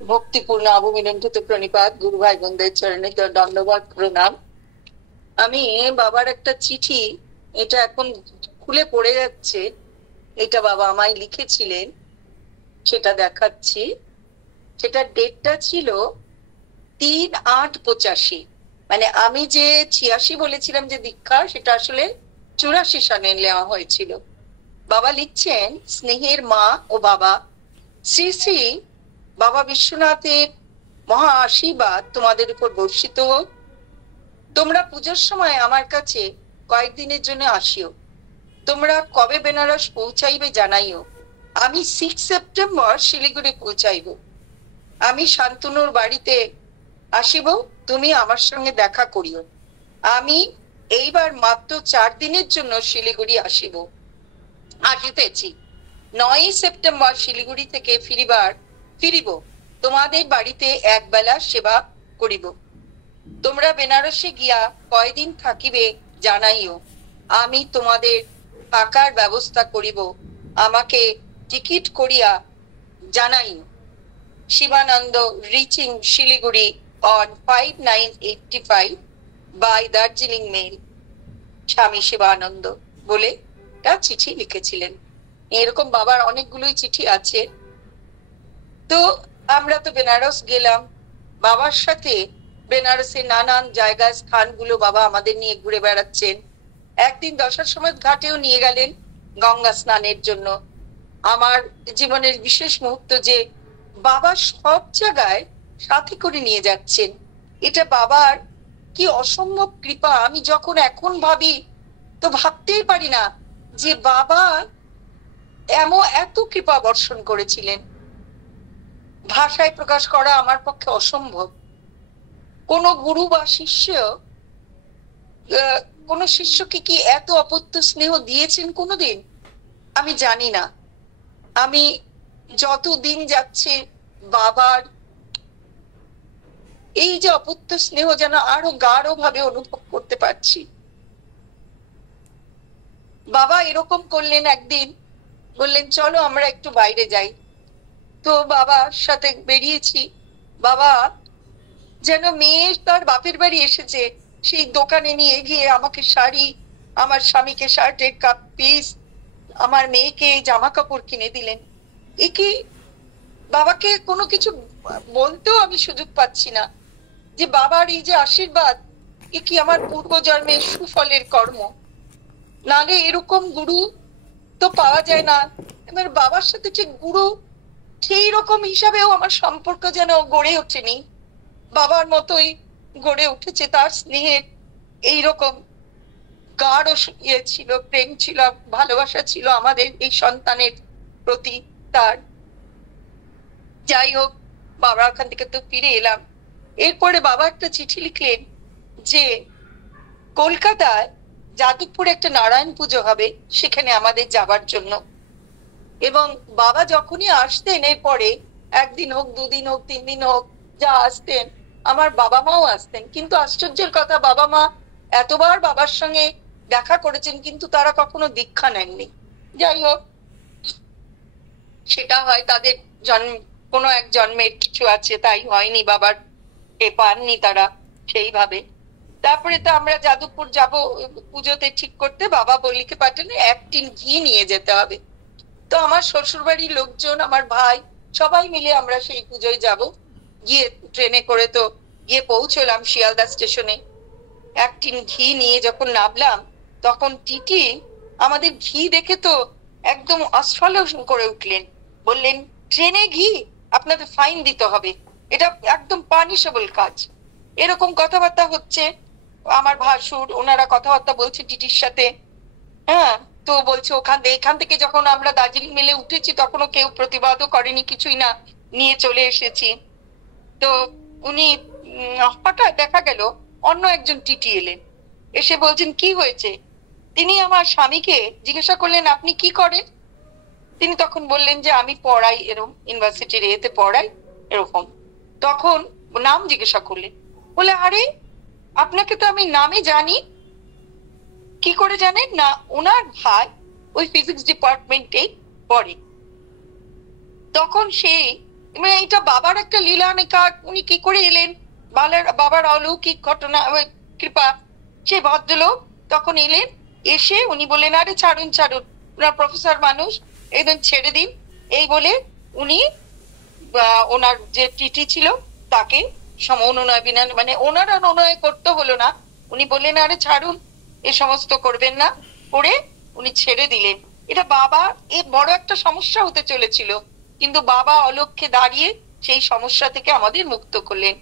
ভক্তিপূর্ণ অবমিলণ্ঠিত প্রণিপাত গুরু ভাই বোনদের চরণে দণ্ডবত প্রণাম। আমি বাবার একটা চিঠি, এটা এখন খুলে পড়ে যাচ্ছে, এটা বাবা আমায় লিখেছিলেন, সেটা দেখাচ্ছি। সেটার ডেটটা ছিল 3/8/85। মানে আমি যে 86 বলেছিলাম যে দীক্ষা, সেটা আসলে 84 সালে নেওয়া হয়েছিল। বাবা লিখছেন, স্নেহের মা ও বাবা, শ্রী শ্রী বাবা বিশ্বনাথের মহা আশীর্বাদ তোমাদের উপর বর্ষিত হোক। তোমরা পুজোর সময় আমার কাছে কয়েকদিনের জন্য আসিও। তোমরা কবে বেনারস পৌঁছাইবে জানাইও। আমি 6 সেপ্টেম্বর শিলিগুড়ি পৌঁছাইব। আমি শান্তনুর বাড়িতে আসিব, তুমি আমার সঙ্গে দেখা করিও। আমি এইবার মাত্র 4 দিনের জন্য শিলিগুড়ি আসিতেছি। 9 সেপ্টেম্বর শিলিগুড়ি থেকে ফিরিব। তোমাদের বাড়িতে একবেলা সেবা করিব। তোমরা বেনারসে গিয়া কয়দিন থাকিবে জানাইও। আমি তোমাদের থাকার ব্যবস্থা করিব, আমাকে টিকিট করিয়া জানাইও। Shivananda, reaching Siliguri on 5/9/85 by Darjeeling mail, Swami Shivananda বলে একটা চিঠি লিখেছিলেন। এরকম বাবার অনেকগুলোই চিঠি আছে। তো আমরা তো বেনারস গেলাম বাবার সাথে। বেনারসের নানান জায়গায় স্থানগুলো বাবা আমাদের নিয়ে ঘুরে বেড়াচ্ছেন। একদিন দশাশ্বমেধ ঘাটেও নিয়ে গেলেন গঙ্গা স্নানের জন্য। আমার জীবনের বিশেষ মুহূর্ত যে বাবা সব জায়গায় সাথে করে নিয়ে যাচ্ছেন, এটা বাবার কি অসম্ভব কৃপা। আমি যখন এখন ভাবি তো ভাবতেই পারি না যে বাবা এত কৃপা বর্ষণ করেছিলেন। ভাষায় প্রকাশ করা আমার পক্ষে অসম্ভব। কোন গুরু বা শিষ্য, কোন শিষ্যকে কি এত অপত্য স্নেহ দিয়েছেন কোনোদিন? আমি জানি না। আমি যত দিন যাচ্ছে বাবার এই যে অপত্য স্নেহ যেন আরো গাঢ় ভাবে অনুভব করতে পারছি। বাবা এরকম করলেন, একদিন বললেন চলো আমরা একটু বাইরে যাই। তো বাবার সাথে বেরিয়েছি। বাবা যেন মেয়ে তার বাপের বাড়ি এসেছে, সেই দোকানে নিয়ে গিয়ে আমাকে শাড়ি, আমার স্বামীকে শার্টের কাপ পিস, আমার মেয়েকে জামা কাপড় কিনে দিলেন। এ কি, বাবাকে কোনো কিছু বলতেও আমি সুযোগ পাচ্ছি না যে বাবার এই যে আশীর্বাদ, এ কি আমার পূর্বজন্মের সুফলের কর্ম। নালে এরকম গুরু তো পাওয়া যায় না। এবার বাবার সাথে ঠিক গুরু সেই রকম হিসাবেও আমার সম্পর্ক যেন গড়ে ওঠেনি, বাবার মতোই গড়ে উঠেছে। তার স্নেহের এইরকম গাঢ় ইয়ে ছিল, প্রেম ছিল, ভালোবাসা ছিল আমাদের এই সন্তানের প্রতি তার। যাই হোক, বাবা ওখান থেকে তো ফিরে এলাম। এরপরে বাবা একটা চিঠি লিখলেন যে কলকাতায় যাদবপুরে একটা নারায়ণ পুজো হবে, সেখানে আমাদের যাবার জন্য। এবং বাবা যখনই আসতেন, এরপরে একদিন হোক, 2 দিন হোক, 3 দিন হোক, যা আসতেন, আমার বাবা মাও আসতেন। কিন্তু আশ্চর্যের কথা, বাবা মা এতবার বাবার সঙ্গে দেখা করেছেন কিন্তু তারা কখনো দীক্ষা নেননি। যাই হোক, সেটা হয় তাদের কোনো এক জন্মের কিছু আছে, তাই হয়নি, বাবার পাননি তারা সেইভাবে। তারপরে তো আমরা যাদবপুর যাব পুজোতে ঠিক করতে, বাবা লিখে পাঠালেন 1 টিন ঘি নিয়ে যেতে হবে। তো আমার শ্বশুর বাড়ির লোকজন, আমার ভাই, সবাই মিলে আমরা সেই পুজোয় যাব। গিয়ে ট্রেনে করে তো গিয়ে পৌঁছলাম শিয়ালদা স্টেশনে। 1 টিন ঘি নিয়ে যখন নামলাম, তখন টিটি আমাদের ঘি দেখে তো একদম আস্ফালন করে উঠলেন। বললেন, ট্রেনে ঘি, আপনাদের ফাইন দিতে হবে, এটা একদম পানিশেবল কাজ। এরকম কথাবার্তা হচ্ছে। আমার ভাসুর, ওনারা কথাবার্তা বলছে টিটির সাথে। হ্যাঁ, তো বলছে এখান থেকে যখন আমরা দার্জিলিং মেলে উঠেছি তখনও কেউ প্রতিবাদও করেনি, কিছুই না, নিয়ে চলে এসেছি। তো উনি হঠাৎ দেখা গেল অন্য একজন টিটি এলেন, এসে বলছেন কি হয়েছে। তিনি আমার স্বামীকে জিজ্ঞাসা করলেন, আপনি কি করেন? তিনি তখন বললেন যে আমি পড়াই, এরকম ইউনিভার্সিটির এতে পড়াই এরকম। তখন নাম জিজ্ঞাসা করলেন, বলে আরে আপনাকে তো আমি নামে জানি। কি করে জানেন? না, ওনার ভাই ওই ফিজিক্স ডিপার্টমেন্টে পড়ে। তখন সেই মানে এটা বাবার একটা লীলা, উনি কি করে এলেন, বাবার অলৌকিক ঘটনা কৃপা। সে ভদ্রলোক তখন এলেন, এসে উনি বললেন আরে ছাড়ুন ছাড়ুন, ওনার প্রফেসর মানুষ, একদম ছেড়ে দিন। এই বলে উনি ওনার যে টিটি ছিল তাকে অনুনয় বিনয়, মানে ওনার আর অনুনয় করতে হলো না, উনি বললেন আরে ছাড়ুন, এ সমস্ত করবেন না, করে উনি ছেড়ে দিলেন। এটা বাবা, এ বড় একটা সমস্যা হতে চলেছিল, কিন্তু বাবা অলক্ষ্যে দাঁড়িয়ে সেই সমস্যা থেকে আমাদের মুক্ত করলেন।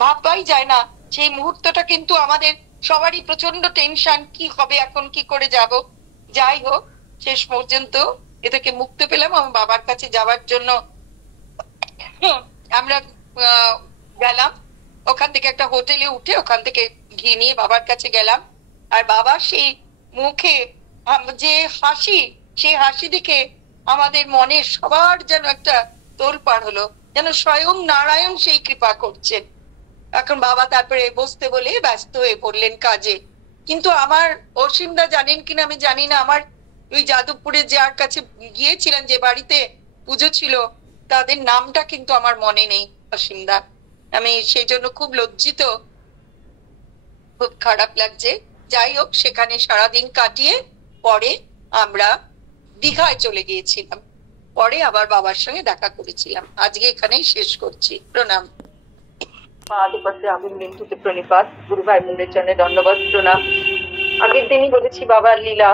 ভাববাই যায় না, সেই মুহূর্তটা কিন্তু আমাদের সবারই প্রচন্ড টেনশন, কি হবে এখন, কি করে যাব। যাই হোক, শেষ পর্যন্ত এ থেকে মুক্ত পেলাম। আমার বাবার কাছে যাওয়ার জন্য আমরা গেলাম, ওখান থেকে একটা হোটেলে উঠে ওখান থেকে ঘি নিয়ে বাবার কাছে গেলাম। আর বাবার সেই মুখে যে হাসি, সেই হাসি দেখে আমাদের মনে সবার যেন একটা তোলপাড় হলো, যেন স্বয়ং নারায়ণ সেই কৃপা করছেন। এখন বাবা তারপরে বসতে বলে ব্যস্ত হয়ে পড়লেন কাজে। কিন্তু আমার অসীমদা জানেন কিনা আমি জানি না, আমার ওই যাদবপুরে যার কাছে গিয়েছিলেন, যে বাড়িতে পুজো ছিল, তাদের নামটা কিন্তু আমার মনে নেই অসীমদা। আমি সেই জন্য খুব লজ্জিত, খুব খারাপ লাগছে। যাই হোক, সেখানে সারাদিন কাটিয়ে পরে আমরা দীঘায় চলে গিয়েছিলাম, পরে আবার বাবার সঙ্গে দেখা করেছিলাম। আজকে এখানেই শেষ করছি। প্রণাম। আদিপথে আমি মিন্টুকে প্রণিপাত, গুরু ভাই মন্দির চরণে দণ্ডবত প্রণাম। আগের দিনই বলেছি বাবার লীলা,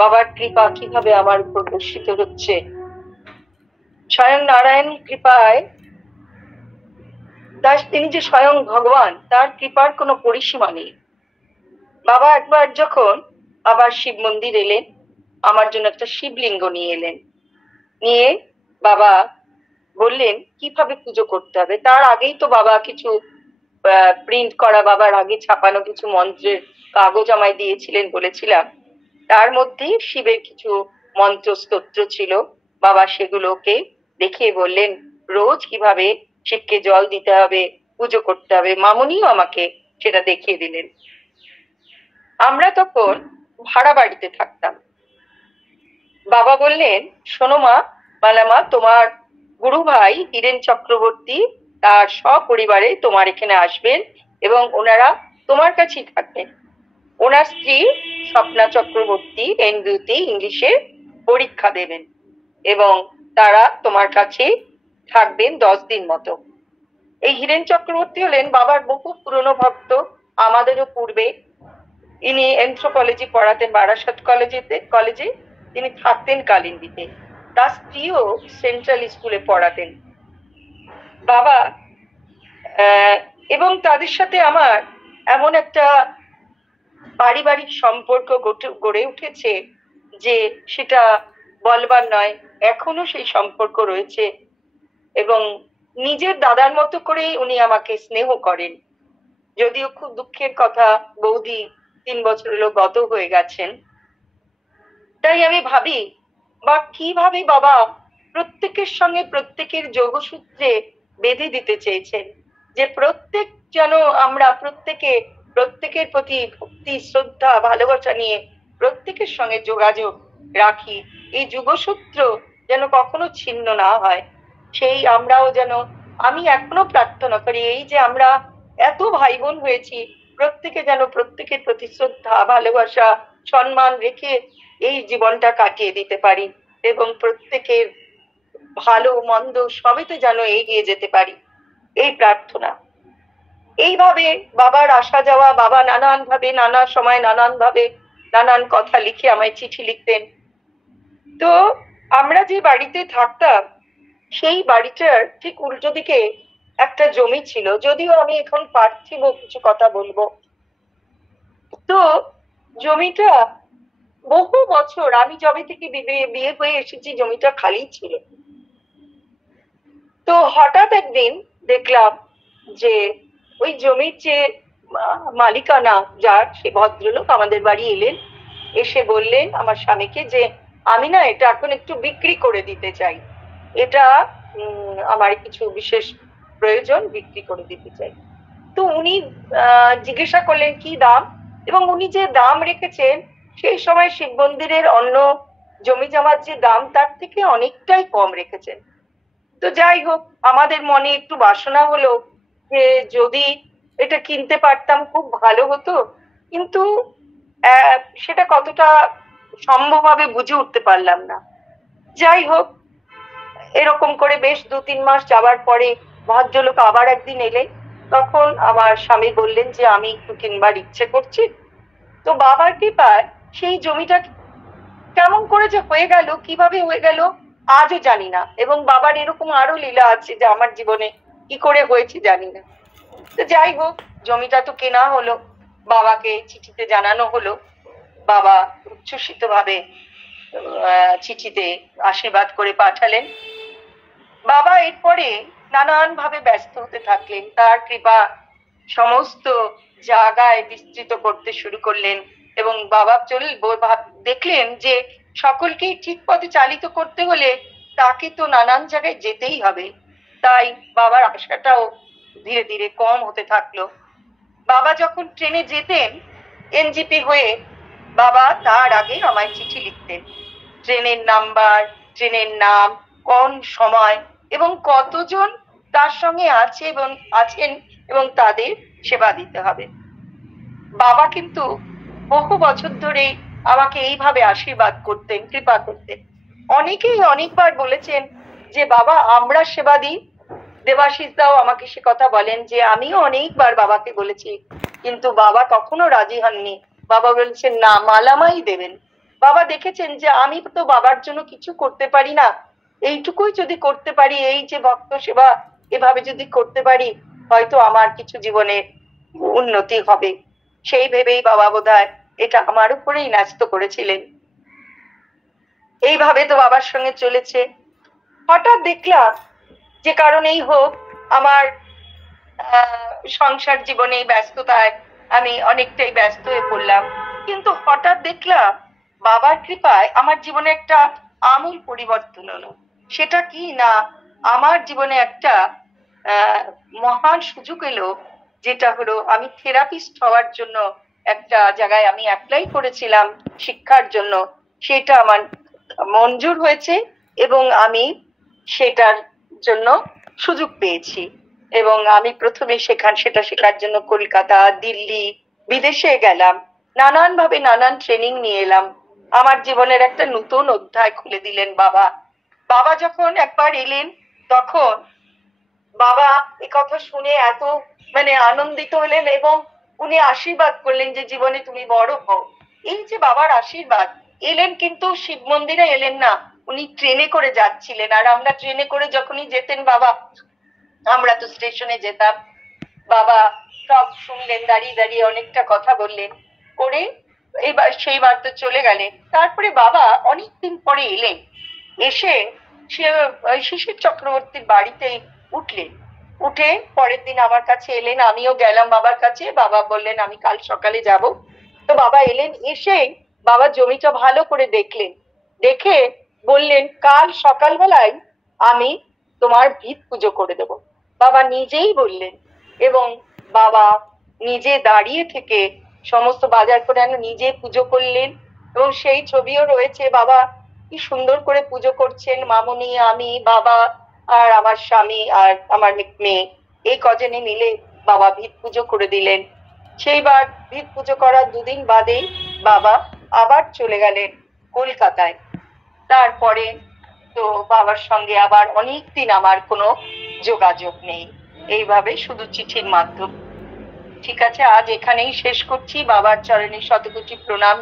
বাবার কৃপা কিভাবে আমার উপর বর্ষিত হচ্ছে। স্বয়ং নারায়ণ কৃপায়, তিনি যে স্বয়ং ভগবান, তার কৃপার কোনো পরিসীমা নেই। বাবা একবার যখন আবার শিব মন্দির এলেন, আমার জন্য একটা শিবলিঙ্গ নিয়ে এলেন, নিয়ে বাবা বললেন কিভাবে পুজো করতে হবে। তার আগেই তো বাবা কিছু প্রিন্ট করা, বাবার আগে ছাপানো কিছু মন্ত্রের কাগজ আমায় দিয়েছিলেন, বলেছিলাম। তার মধ্যে শিবের কিছু মন্ত্র স্তোত্র ছিল। বাবা সেগুলোকে দেখিয়ে বললেন রোজ কিভাবে শিবকে জল দিতে হবে, পুজো করতে হবে। মামুনিও আমাকে সেটা দেখিয়ে দিলেন। আমরা তখন ভাড়া বাড়িতে থাকতাম। বাবা বললেন শোনো মা, মালামা, তোমার গুরু ভাই হীরেন চক্রবর্তী তার সপরিবারে তোমার এখানে আসবেন এবং ওনারা তোমার কাছেই থাকবেন। ওনার স্ত্রী স্বপ্না চক্রবর্তী এমবিতে ইংলিশে পরীক্ষা দেবেন এবং তারা তোমার কাছে থাকবেন 10 দিন মতো। এই হীরেন চক্রবর্তী হলেন বাবার বহু পুরনো ভক্ত, আমাদেরও পূর্বে। ইনি এনথ্রোপোলজি পড়াতেন বারাসত কলেজে, তিনি থাকতেন কালিন্দিতে। তার স্ত্রীও সেন্ট্রাল স্কুলে পড়াতেন। বাবা এবং তাদের সাথে আমার এমন একটা পারিবারিক সম্পর্ক গড়ে উঠেছে যে সেটা বলবার নয়। এখনো সেই সম্পর্ক রয়েছে এবং নিজের দাদার মতো করেই উনি আমাকে স্নেহ করেন। যদিও খুব দুঃখের কথা, বৌদি 3 বছর হলো গত হয়ে গেছেন। তাই আমি ভাবি বা কিভাবে বাবা প্রত্যেকের সঙ্গে প্রত্যেকের যোগসূত্রে বেঁধে দিতে চেয়েছেন, যে প্রত্যেক যেন আমরা প্রত্যেকের প্রতি ভক্তি, শ্রদ্ধা, ভালোবাসা নিয়ে প্রত্যেকের সঙ্গে যোগাযোগ রাখি। এই যোগসূত্র যেন কখনো ছিন্ন না হয়, সেই আমরাও যেন, আমি এখনো প্রার্থনা করি এই যে আমরা এত ভাই বোন হয়েছি, প্রত্যেকে যেন প্রত্যেকের প্রতি শ্রদ্ধা, ভালোবাসা, সম্মান রেখে এই জীবনটা কাটিয়ে দিতে পারি এবং প্রত্যেকের ভালো মন্দ সবেতে যেন এগিয়ে যেতে পারি, এই প্রার্থনা। এইভাবে বাবার আসা যাওয়া, বাবা নানান ভাবে, নানা সময় নানান ভাবে নানান কথা লিখে আমায় চিঠি লিখতেন। তো আমরা যে বাড়িতে থাকতাম সেই বাড়িটার ঠিক উল্টো দিকে একটা জমি ছিল, যদিও আমি এখন পার্থিব কিছু কথা বলবো। তো জমিটা বহু বছর, আমি যবে থেকে বিয়ে হয়ে এসেছি জমিটা খালি ছিল। তো হঠাৎ একদিন দেখলাম যে ওই জমির যে মালিকানা যার, সে ভদ্রলোক আমাদের বাড়ি এলেন, এসে বললেন আমার স্বামীকে যে আমি না এটা এখন একটু বিক্রি করে দিতে চাই, এটা আমার কিছু বিশেষ প্রয়োজন, বিক্রি করে দিতে চাই। তো উনি জিজ্ঞাসা করলেন কি দাম, এবং উনি যে দাম রেখেছেন সেই সময় শিব মন্দিরের অন্য জমি জমার যে দাম তার থেকে অনেকটাই কম রেখেছেন। তো যাই হোক, আমাদের মনে একটু বাসনা হলো যে যদি এটা কিনতে পারতাম খুব ভালো হতো, কিন্তু সেটা কতটা সম্ভব হবে বুঝে উঠতে পারলাম না। যাই হোক, এরকম করে বেশ 2-3 মাস যাবার পরে ভদ্রলোক আবার একদিন এলেন। তখন আমার স্বামী বললেন যে আমি একটু কিনবার ইচ্ছে করছি। তো বাবার কৃপায় সেই জমিটা কেমন করে যে হয়ে গেল, কিভাবে হয়ে গেল আজও জানি না, এবং বাবার এরকম আরো লীলা আছে যে আমার জীবনে কি করে হয়েছে জানি না। তো যাই হোক, জমিটা তো কেনা হলো, বাবাকে চিঠিতে জানানো হলো। বাবা উচ্ছ্বসিত ভাবে চিঠিতে আশীর্বাদ করে পাঠালেন। বাবা এরপরে নানান ভাবে ব্যস্ত হতে থাকলেন, তার কৃপা সমস্ত জায়গায় বিস্তৃত করতে শুরু করলেন, এবং বাবা দেখলেন যে সকলকেই ঠিক পথে চালিত করতে হলে তাকে তো নানান জায়গায় যেতেই হবে। তাই বাবার আশাটাও ধীরে ধীরে কম হতে থাকলো। বাবা যখন ট্রেনে যেতেন এনজিপি হয়ে, বাবা তার আগে আমায় চিঠি লিখতেন, ট্রেনের নাম্বার, ট্রেনের নাম, কোন সময় এবং কতজন তার সঙ্গে আছে এবং আছেন, এবং তাদের সেবা দিতে হবে। বাবা কিন্তু বহু বছর ধরে আমাকে এইভাবে আশীর্বাদ করতেন, কৃপা করতেন। অনেকেই অনেকবার বলেছেন যে বাবা আমরা সেবা দিই। দেবাশিস দাও আমাকে সে কথা বলেন যে আমিও অনেকবার বাবাকে বলেছি, কিন্তু বাবা কখনো রাজি হননি। বাবা বলছেন না, মালামাই দেবেন। বাবা দেখেছেন যে আমি তো বাবার জন্য কিছু করতে পারি না, এইটুকুই যদি করতে পারি, এই যে ভক্ত সেবা এভাবে যদি করতে পারি, হয়তো আমার কিছু জীবনে উন্নতি হবে। সেই ভেবেই বাবা বোধহয় এটা আমার উপরেই ন্যস্ত করেছিলেন। এইভাবে তো বাবার সঙ্গে চলেছে। হঠাৎ দেখলাম যে কারণেই হোক আমার সংসার জীবনে ব্যস্ততায় আমি অনেকটাই ব্যস্ত হয়ে পড়লাম, কিন্তু হঠাৎ দেখলাম বাবার কৃপায় আমার জীবনে একটা আমূল পরিবর্তন হলো। সেটা কি না, আমার জীবনে একটা মহান সুযোগ এলো, যেটা হলো আমি থেরাপিস্ট হওয়ার জন্য একটা জায়গায় আমি অ্যাপ্লাই করেছিলাম শিক্ষার জন্য। সেটা আমার মঞ্জুর হয়েছে এবং আমি সেটার জন্য সুযোগ পেয়েছি, এবং আমি প্রথমে সেটা শেখার জন্য কলকাতা, দিল্লি, বিদেশে গেলাম, নানান ভাবে নানান ট্রেনিং নিয়ে এলাম। আমার জীবনের একটা নতুন অধ্যায় খুলে দিলেন বাবা। বাবা যখন একবার এলেন তখন বাবা এ কথা শুনে এত আনন্দিত হলেন এবং উনি আশীর্বাদ করলেন যে জীবনে তুমি বড় হও। এই যে বাবার আশীর্বাদ, এলেন কিন্তু শিব মন্দিরে এলেন না, উনি ট্রেনে করে যাচ্ছিলেন। আর আমরা ট্রেনে করে যখনই যেতেন বাবা, আমরা তো স্টেশনে যেতাম, বাবা সব শুনলেন, দাঁড়িয়ে দাঁড়িয়ে অনেকটা কথা বললেন, করে এবার সেইবার তো চলে গেলেন। তারপরে বাবা অনেকদিন পরে এলেন, এসে সে শিশির চক্রবর্তীর বাড়িতে উঠলেন। উঠে পরের দিন আমার কাছে এলেন, আমিও গেলাম বাবার কাছে। বাবা বললেন আমি কাল সকালে যাব। তো বাবা এলেন, এসে বাবা জমিটা ভালো করে দেখলেন, দেখে বললেন কাল সকালবেলায় আমি তোমার ভিত পুজো করে দেব। বাবা নিজেই বললেন, এবং বাবা নিজে দাঁড়িয়ে থেকে সমস্ত বাজার করে নিজে পুজো করলেন, এবং সেই ছবিও রয়েছে। বাবা কি সুন্দর করে পুজো করছেন, মামুনি, আমি, বাবা আর আমার স্বামী আর আমার মেয়ে, এই কজনে মিলে বাবা ভিত পুজো করে দিলেন। সেইবার ভিত পুজো করার 2 দিন বাদেই বাবা আবার চলে গেলেন কলকাতায়। তারপরে তো বাবার সঙ্গে আবার অনেকদিন আমার কোনো যোগাযোগ নেই, এইভাবে শুধু চিঠির মাধ্যম। ঠিক আছে, আজ এখানেই শেষ করছি। বাবার চরণে শতকোটি প্রণাম